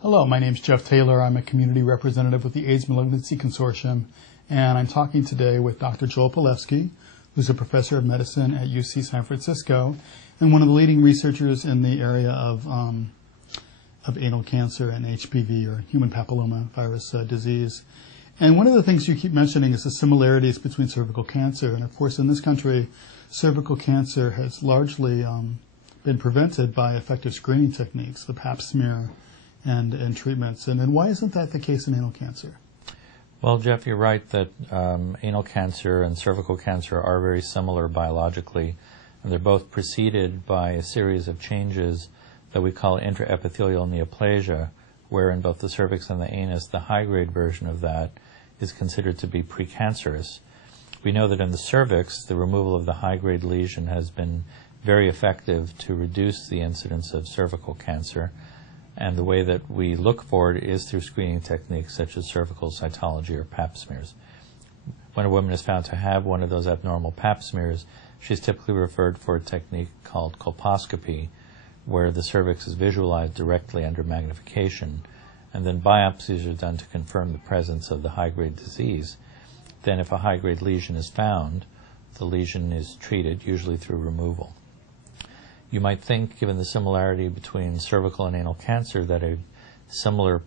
Hello, my name is Jeff Taylor. I'm a community representative with the AIDS Malignancy Consortium, and I'm talking today with Dr. Joel Palefsky, who's a professor of medicine at UC San Francisco and one of the leading researchers in the area of anal cancer and HPV, or human papillomavirus disease. And one of the things you keep mentioning is the similarities between cervical cancer. And of course, in this country, cervical cancer has largely been prevented by effective screening techniques, the Pap smear and treatments. And why isn't that the case in anal cancer? Well, Jeff, you're right that anal cancer and cervical cancer are very similar biologically, and they're both preceded by a series of changes that we call intraepithelial neoplasia, where in both the cervix and the anus, the high-grade version of that is considered to be precancerous. We know that in the cervix, the removal of the high-grade lesion has been very effective to reduce the incidence of cervical cancer. And the way that we look for it is through screening techniques such as cervical cytology or Pap smears. When a woman is found to have one of those abnormal Pap smears, she's typically referred for a technique called colposcopy, where the cervix is visualized directly under magnification, and then biopsies are done to confirm the presence of the high-grade disease. Then if a high-grade lesion is found, the lesion is treated, usually through removal. You might think, given the similarity between cervical and anal cancer, that a similar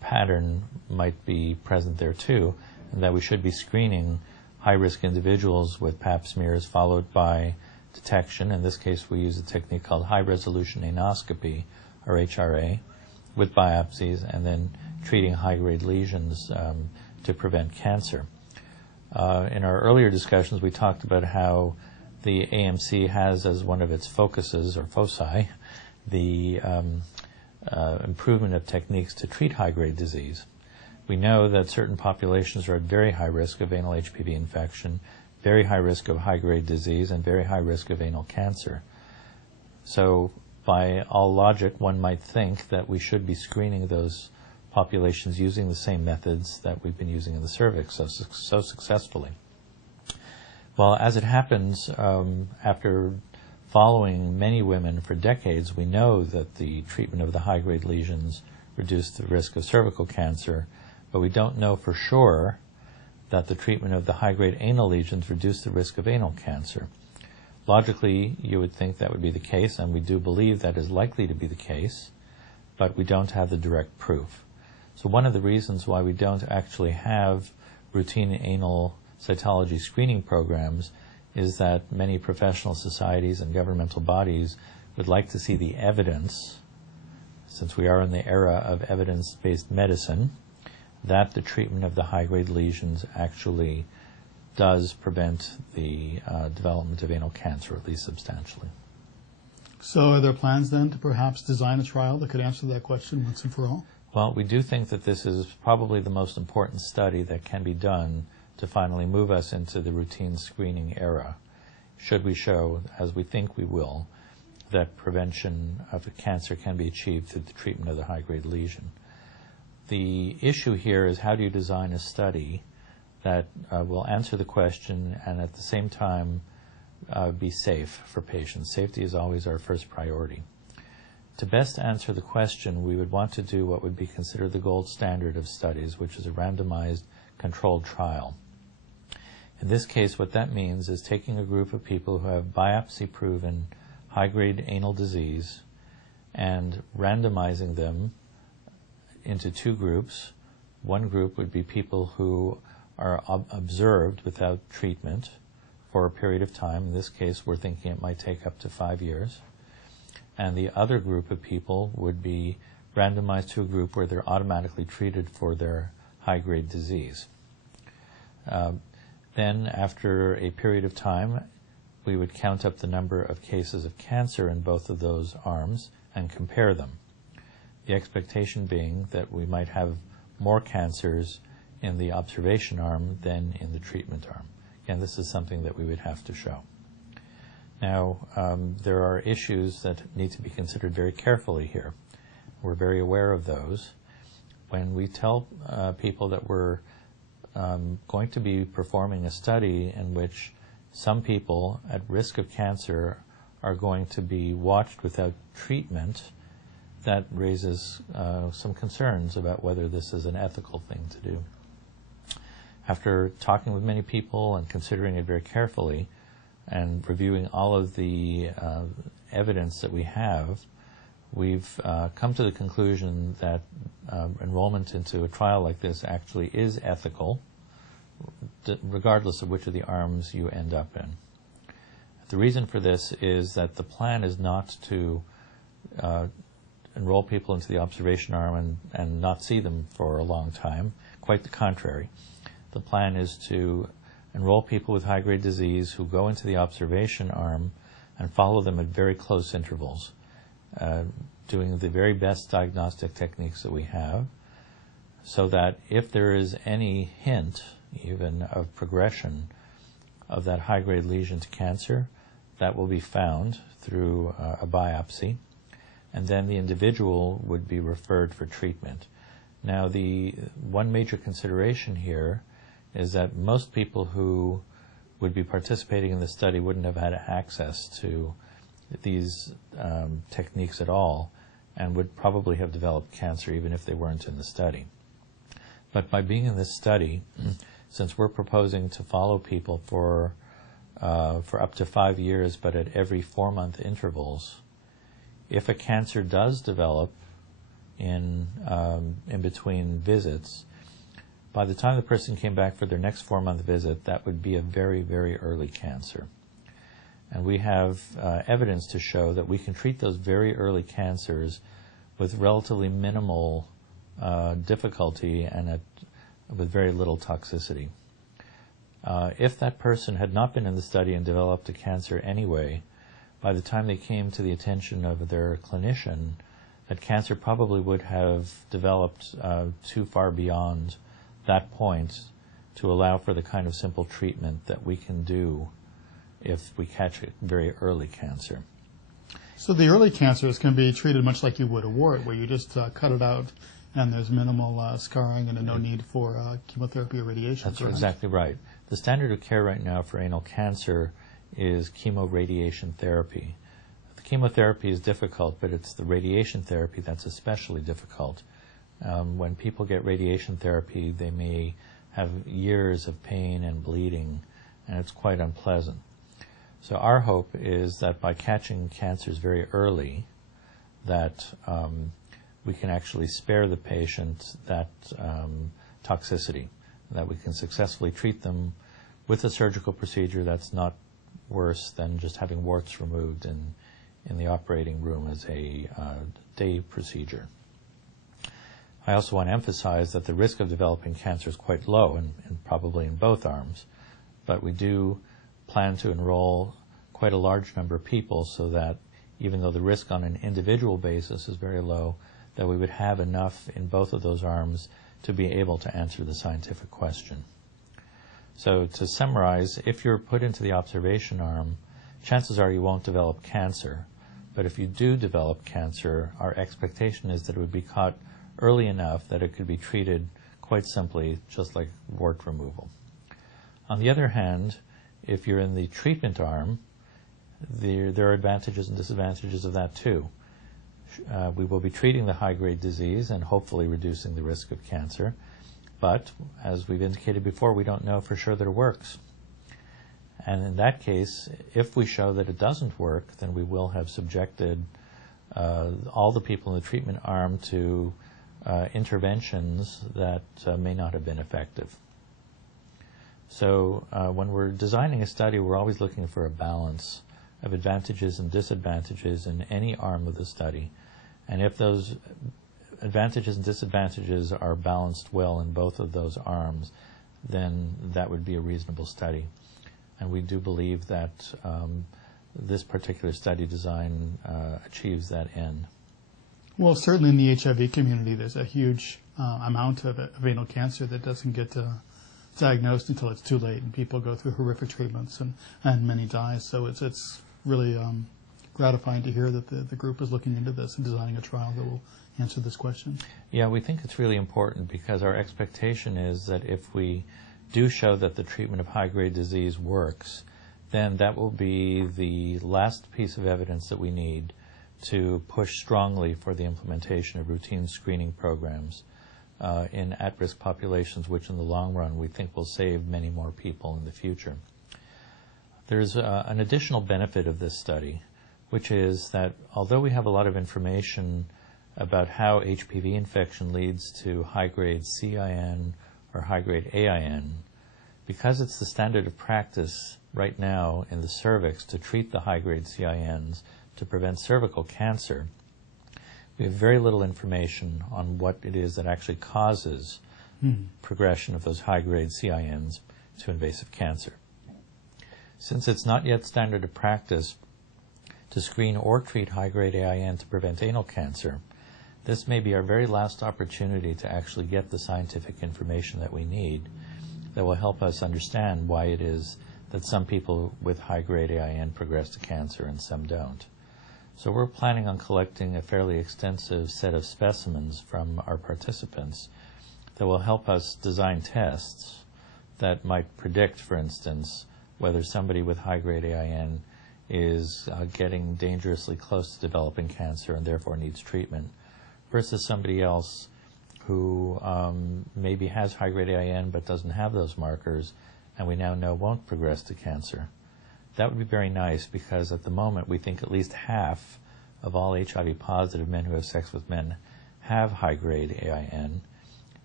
pattern might be present there too, and that we should be screening high-risk individuals with Pap smears followed by detection. In this case, we use a technique called high-resolution anoscopy, or HRA, with biopsies, and then treating high-grade lesions to prevent cancer. In our earlier discussions, we talked about how the AMC has as one of its focuses, or foci, the improvement of techniques to treat high-grade disease. We know that certain populations are at very high risk of anal HPV infection, very high risk of high-grade disease, and very high risk of anal cancer. So by all logic, one might think that we should be screening those populations using the same methods that we've been using in the cervix so successfully. Well, as it happens, after following many women for decades, we know that the treatment of the high-grade lesions reduced the risk of cervical cancer, but we don't know for sure that the treatment of the high-grade anal lesions reduced the risk of anal cancer. Logically, you would think that would be the case, and we do believe that is likely to be the case, but we don't have the direct proof. So one of the reasons why we don't actually have routine anal cytology screening programs is that many professional societies and governmental bodies would like to see the evidence, since we are in the era of evidence-based medicine, that the treatment of the high-grade lesions actually does prevent the development of anal cancer, at least substantially. So are there plans then to perhaps design a trial that could answer that question once and for all? Well, we do think that this is probably the most important study that can be done to finally move us into the routine screening era, should we show, as we think we will, that prevention of cancer can be achieved through the treatment of the high-grade lesion. The issue here is, how do you design a study that will answer the question and at the same time be safe for patients? Safety is always our first priority. To best answer the question, we would want to do what would be considered the gold standard of studies, which is a randomized controlled trial. In this case, what that means is taking a group of people who have biopsy-proven high-grade anal disease and randomizing them into two groups. One group would be people who are observed without treatment for a period of time. In this case, we're thinking it might take up to 5 years. And the other group of people would be randomized to a group where they're automatically treated for their high-grade disease. Then, after a period of time, we would count up the number of cases of cancer in both of those arms and compare them. The expectation being that we might have more cancers in the observation arm than in the treatment arm. Again, this is something that we would have to show. Now, there are issues that need to be considered very carefully here. We're very aware of those. When we tell people that we're going to be performing a study in which some people at risk of cancer are going to be watched without treatment, that raises some concerns about whether this is an ethical thing to do. After talking with many people and considering it very carefully and reviewing all of the evidence that we have, we've come to the conclusion that enrollment into a trial like this actually is ethical, regardless of which of the arms you end up in. The reason for this is that the plan is not to enroll people into the observation arm and not see them for a long time. Quite the contrary. The plan is to enroll people with high-grade disease who go into the observation arm and follow them at very close intervals, doing the very best diagnostic techniques that we have, so that if there is any hint, even of progression of that high-grade lesion to cancer, that will be found through a biopsy, and then the individual would be referred for treatment. Now, the one major consideration here is that most people who would be participating in the study wouldn't have had access to these techniques at all and would probably have developed cancer even if they weren't in the study. But by being in this study, since we're proposing to follow people for up to 5 years, but at every 4-month intervals, if a cancer does develop in between visits, by the time the person came back for their next 4-month visit, that would be a very, very early cancer. And we have evidence to show that we can treat those very early cancers with relatively minimal difficulty and with very little toxicity. If that person had not been in the study and developed a cancer anyway, by the time they came to the attention of their clinician, that cancer probably would have developed too far beyond that point to allow for the kind of simple treatment that we can do if we catch a very early cancer. So the early cancers can be treated much like you would a wart, where you just cut it out and there's minimal scarring and no need for chemotherapy or radiation. That's exactly right. The standard of care right now for anal cancer is chemoradiation therapy. The chemotherapy is difficult, but it's the radiation therapy that's especially difficult. When people get radiation therapy, they may have years of pain and bleeding, and it's quite unpleasant. So our hope is that by catching cancers very early, that we can actually spare the patient that toxicity, that we can successfully treat them with a surgical procedure that's not worse than just having warts removed in the operating room as a day procedure. I also want to emphasize that the risk of developing cancer is quite low, and probably in both arms, but we do plan to enroll quite a large number of people so that even though the risk on an individual basis is very low, that we would have enough in both of those arms to be able to answer the scientific question. So to summarize, if you're put into the observation arm, chances are you won't develop cancer, but if you do develop cancer, our expectation is that it would be caught early enough that it could be treated quite simply, just like wart removal. On the other hand, if you're in the treatment arm, there are advantages and disadvantages of that too. We will be treating the high-grade disease and hopefully reducing the risk of cancer, but as we've indicated before, we don't know for sure that it works. And in that case, if we show that it doesn't work, then we will have subjected all the people in the treatment arm to interventions that may not have been effective. So when we're designing a study, we're always looking for a balance of advantages and disadvantages in any arm of the study. And if those advantages and disadvantages are balanced well in both of those arms, then that would be a reasonable study. And we do believe that this particular study design achieves that end. Well, certainly in the HIV community, there's a huge amount of anal cancer that doesn't get diagnosed until it's too late, and people go through horrific treatments, and many die. So it's really gratifying to hear that the group is looking into this and designing a trial that will answer this question. Yeah, we think it's really important because our expectation is that if we do show that the treatment of high-grade disease works, then that will be the last piece of evidence that we need to push strongly for the implementation of routine screening programs in at-risk populations, which in the long run we think will save many more people in the future. There's an additional benefit of this study, which is that although we have a lot of information about how HPV infection leads to high-grade CIN or high-grade AIN, because it's the standard of practice right now in the cervix to treat the high-grade CINs to prevent cervical cancer, we have very little information on what it is that actually causes progression of those high-grade CINs to invasive cancer. Since it's not yet standard of practice to screen or treat high-grade AIN to prevent anal cancer, this may be our very last opportunity to actually get the scientific information that we need that will help us understand why it is that some people with high-grade AIN progress to cancer and some don't. So we're planning on collecting a fairly extensive set of specimens from our participants that will help us design tests that might predict, for instance, whether somebody with high-grade AIN is getting dangerously close to developing cancer and therefore needs treatment, versus somebody else who maybe has high-grade AIN but doesn't have those markers and we now know won't progress to cancer. That would be very nice because at the moment we think at least half of all HIV-positive men who have sex with men have high-grade AIN,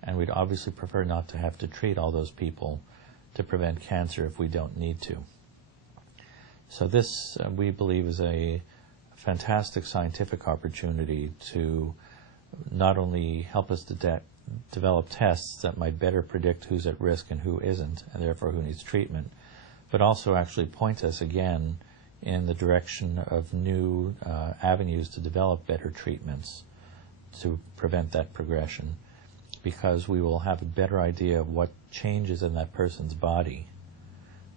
and we'd obviously prefer not to have to treat all those people to prevent cancer if we don't need to. So this, we believe, is a fantastic scientific opportunity to not only help us to develop tests that might better predict who's at risk and who isn't, and therefore who needs treatment, but also actually point us again in the direction of new avenues to develop better treatments to prevent that progression, because we will have a better idea of what changes in that person's body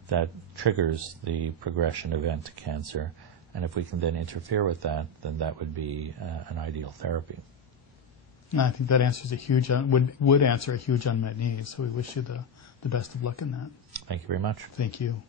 that triggers the progression event to cancer, and if we can then interfere with that, then that would be an ideal therapy. I think that answers would answer a huge unmet need, so we wish you the best of luck in that. Thank you very much. Thank you.